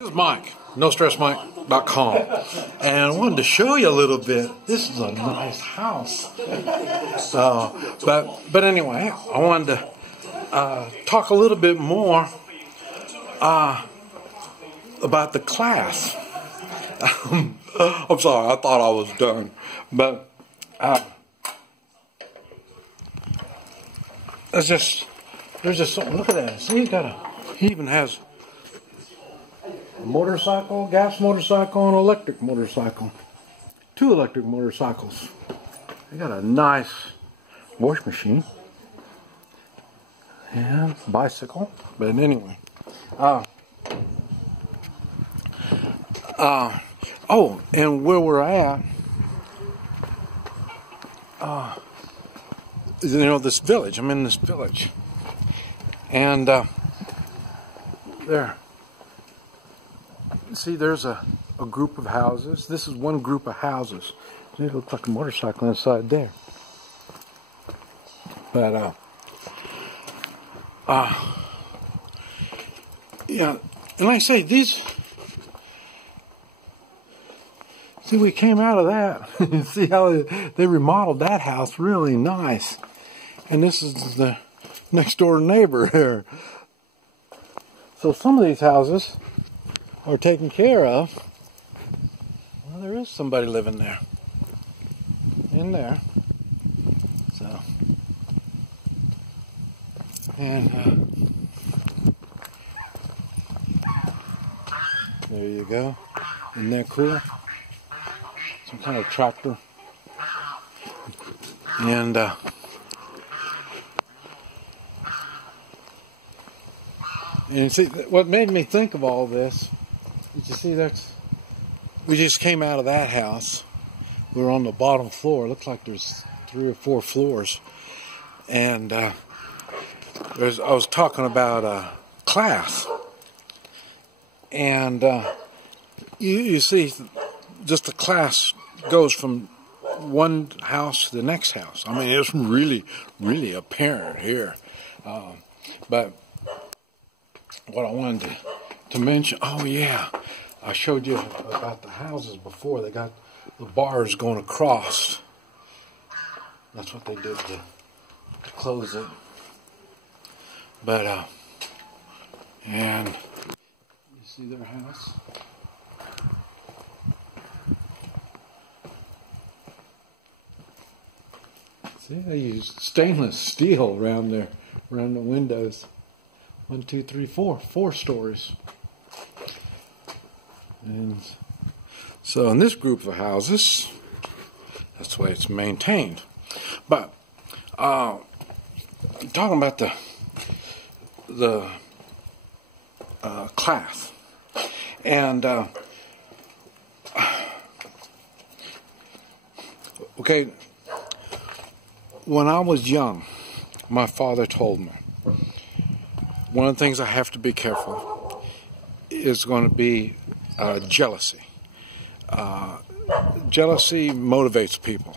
This is Mike, NoStressMike.com, and I wanted to show you a little bit. This is a nice house. But anyway, I wanted to talk a little bit more about the class. I'm sorry, I thought I was done, but there's just something. Look at that. See, he even has a motorcycle, gas motorcycle, and electric motorcycle. 2 electric motorcycles. They got a nice wash machine and bicycle. But anyway, oh, and where we're at, this village. I'm in this village, and there. See, there's a group of houses. This is one group of houses. It looks like a motorcycle inside there. But, yeah, and like I say, see, we came out of that. See how they remodeled that house really nice. And this is the next door neighbor here. So some of these houses are taken care of. Well, there is somebody living there. In there. So. And there you go. Isn't that cool? Some kind of tractor. And you see, what made me think of all this, did you see we just came out of that house. We were on the bottom floor. It looks like there's 3 or 4 floors. And I was talking about class. And you see, just the class goes from one house to the next house. I mean, it's really, really apparent here. But what I wanted to mention, oh yeah, I showed you about the houses before. They got the bars going across. That's what they did to close it. But and you see their house. See, they used stainless steel around the windows. 1, 2, 3, 4 stories. And so in this group of houses, that's the way it's maintained. But talking about the class, and okay, when I was young, my father told me, one of the things I have to be careful is going to be jealousy. Jealousy motivates people,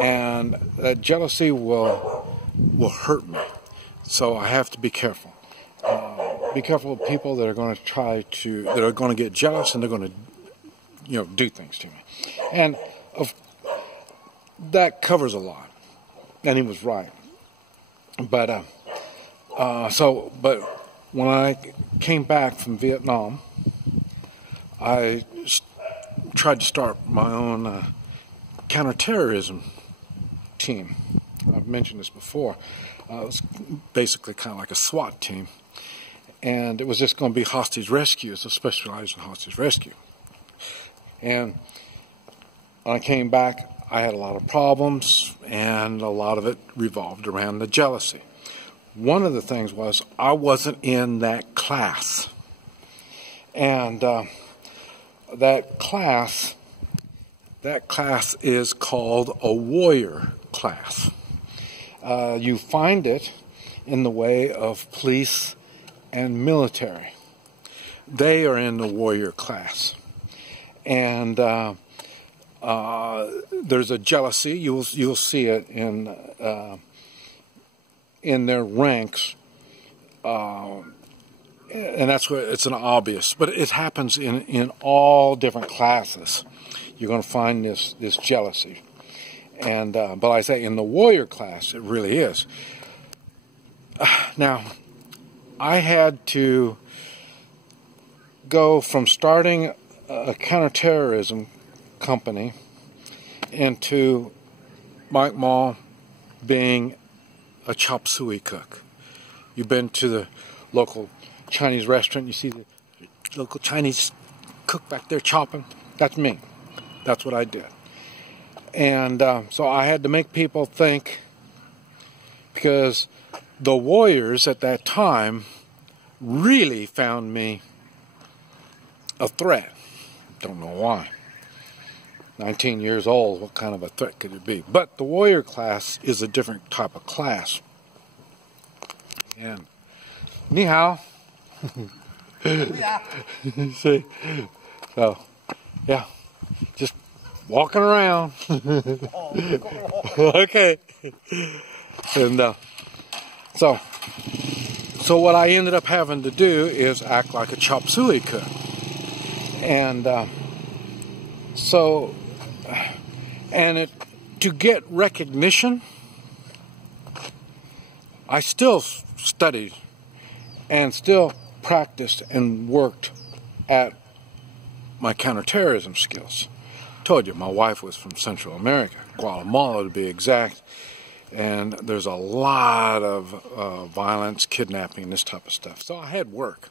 and that jealousy will hurt me. So I have to be careful. Be careful of people that are going to get jealous, and they're going to, do things to me. And that covers a lot. And he was right. But but when I came back from Vietnam, I tried to start my own counterterrorism team. I've mentioned this before. It was basically kind of like a SWAT team. And it was just going to be hostage rescue. It's a specialized in hostage rescue. And when I came back, I had a lot of problems, and a lot of it revolved around the jealousy. One of the things was I wasn't in that class. And that class is called a warrior class. You find it in the way of police and military. They are in the warrior class. And there's a jealousy. You'll see it in their ranks, and that's what it's an obvious, but it happens in all different classes. You're going to find this jealousy, and but I say in the warrior class, it really is. Now, I had to go from starting a counterterrorism company into Mike Mall being a chop suey cook. You've been to the local Chinese restaurant, you see the local Chinese cook back there chopping. That's me. That's what I did. And so I had to make people think, because the warriors at that time really found me a threat. Don't know why. 19 years old, what kind of a threat could it be? But the warrior class is a different type of class. And ni hao. See? So, yeah, just walking around. Okay. And so what I ended up having to do is act like a chop suey cook. And to get recognition, I still studied and still practiced and worked at my counterterrorism skills. Told you, my wife was from Central America, Guatemala to be exact, and there's a lot of violence, kidnapping, this type of stuff. So I had work.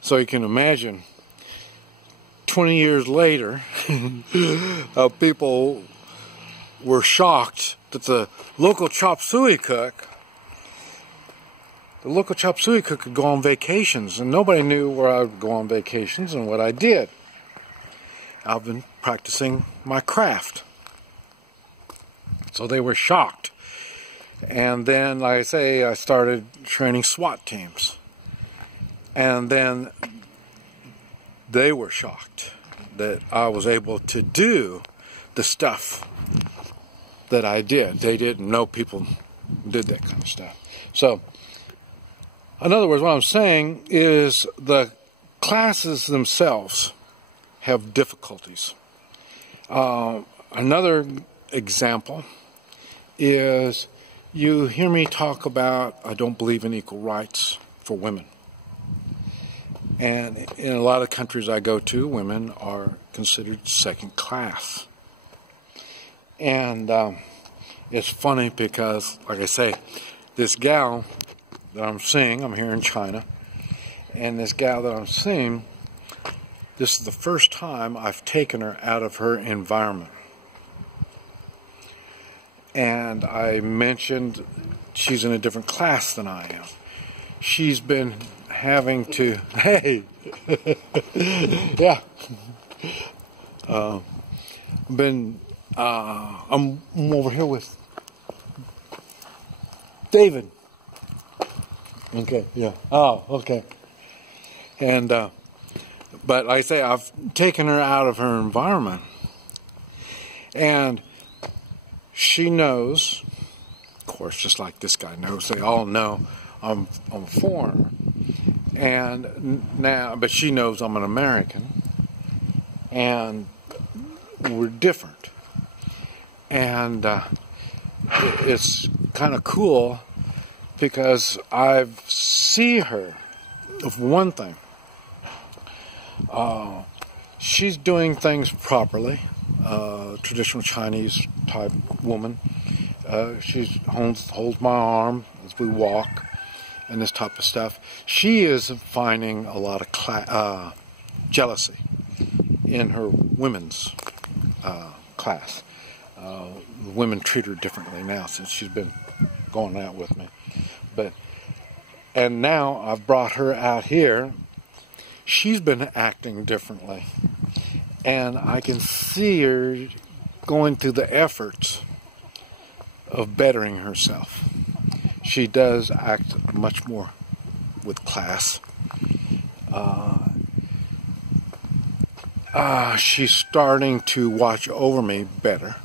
So you can imagine, 20 years later, people were shocked that the local chop suey cook could go on vacations, and nobody knew where I would go on vacations and what I did. I've been practicing my craft. So they were shocked. And then, like I say, I started training SWAT teams. And then they were shocked that I was able to do the stuff that I did. They didn't know people did that kind of stuff. So, in other words, what I'm saying is the classes themselves have difficulties. Another example is you hear me talk about I don't believe in equal rights for women. And in a lot of countries I go to, women are considered second class. And it's funny because, like I say, this gal that I'm seeing, I'm here in China, and this gal that I'm seeing, this is the first time I've taken her out of her environment. And I mentioned she's in a different class than I am. She's been having to, hey, yeah, I'm over here with David. Okay, yeah. Oh, okay. And, but like I say, I've taken her out of her environment. And she knows, of course, just like this guy knows, they all know I'm a foreigner. And now, but she knows I'm an American. And we're different. And it's kind of cool because I see her of one thing. She's doing things properly. Traditional Chinese type woman. She holds my arm as we walk and this type of stuff. She is finding a lot of jealousy in her women's class. Women treat her differently now since she's been going out with me. And now I've brought her out here. She's been acting differently. And I can see her going through the efforts of bettering herself. She does act much more with class. She's starting to watch over me better.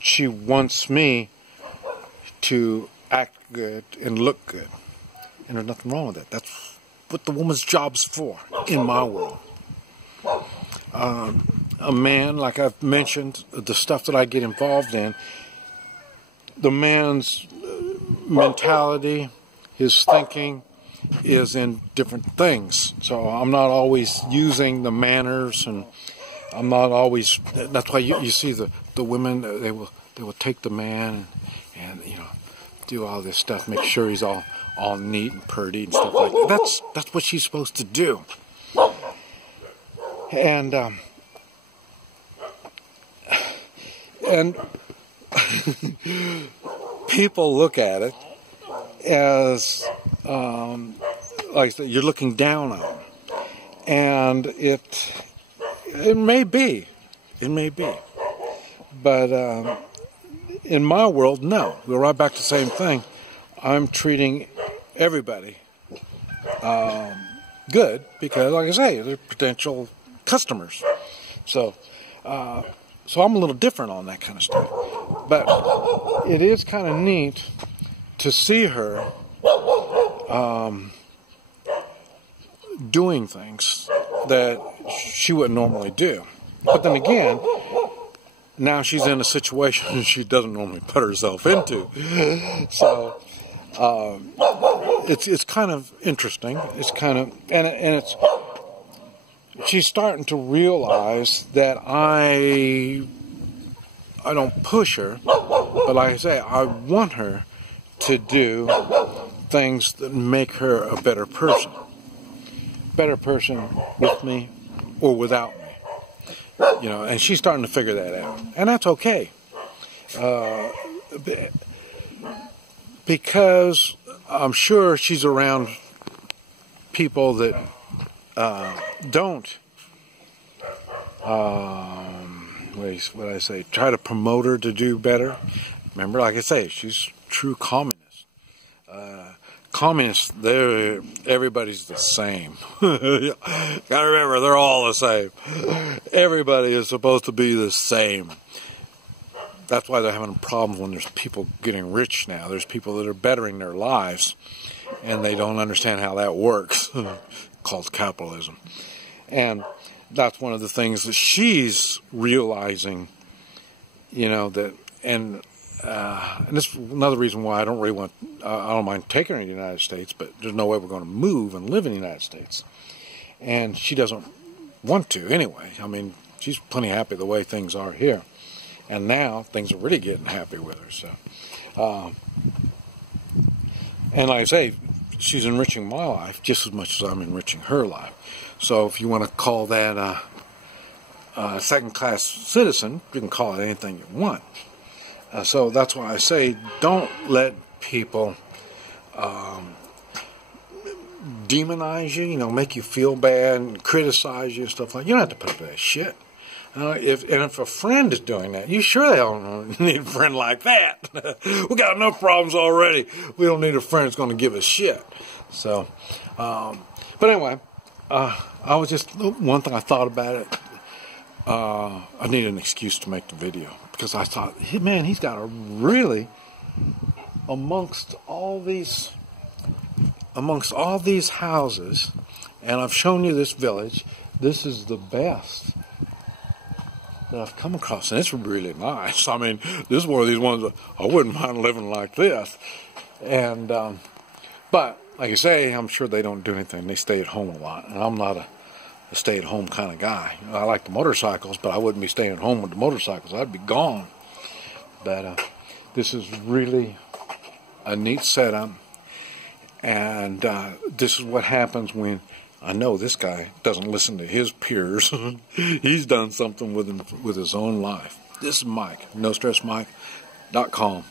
She wants me to act good and look good. and there's nothing wrong with it. That's what the woman's job's for in my world. A man, like I've mentioned, the stuff that I get involved in, the man's mentality, his thinking is in different things. So I'm not always using the manners, and I'm not always. That's why you see the women, they will take the man and do all this stuff, make sure he's all neat and pretty and stuff like that. That's what she's supposed to do. And people look at it as like you're looking down on them, and it may be, but in my world, no. We're right back to the same thing. I'm treating everybody good because, like I say, they're potential customers. So I'm a little different on that kind of stuff. But it is kind of neat to see her doing things that she wouldn't normally do. But then again, now she's in a situation she doesn't normally put herself into. So it's kind of interesting. It's kind of and it's she's starting to realize that I don't push her, but like I say, I want her to do things that make her a better person with me or without me. And she's starting to figure that out, and that's okay. Because I'm sure she's around people that don't, what did I say, try to promote her to do better. Remember, like I say, she's true communist. Communists, everybody's the same. Gotta remember, they're all the same. Everybody is supposed to be the same. That's why they're having problems when there's people getting rich now. There's people that are bettering their lives, and they don't understand how that works. Called capitalism. And that's one of the things that she's realizing, that, and this is another reason why I don't mind taking her to the United States, but there's no way we're going to move and live in the United States. And she doesn't want to anyway. I mean, she's plenty happy the way things are here. And now things are really getting happy with her. So, and like I say, she's enriching my life just as much as I'm enriching her life. So if you want to call that a second-class citizen, you can call it anything you want. So that's why I say don't let people demonize you, make you feel bad and criticize you and stuff like that. You don't have to put up with that shit. If a friend is doing that, you sure they don't need a friend like that. We got enough problems already. We don't need a friend that's going to give us shit. So, but anyway, I was just, one thing I thought about it, I needed an excuse to make the video. Because I thought, hey, man, he's got a really, amongst all these houses, and I've shown you this village, this is the best that I've come across, and it's really nice. I mean, this is one of these ones that I wouldn't mind living like this. And but like I say, I'm sure they don't do anything. They stay at home a lot, and I'm not a stay-at-home kind of guy. I like the motorcycles, but I wouldn't be staying at home with the motorcycles. I'd be gone. But this is really a neat setup, and this is what happens when I know this guy doesn't listen to his peers. He's done something with his own life. This is Mike, NoStressMike.com.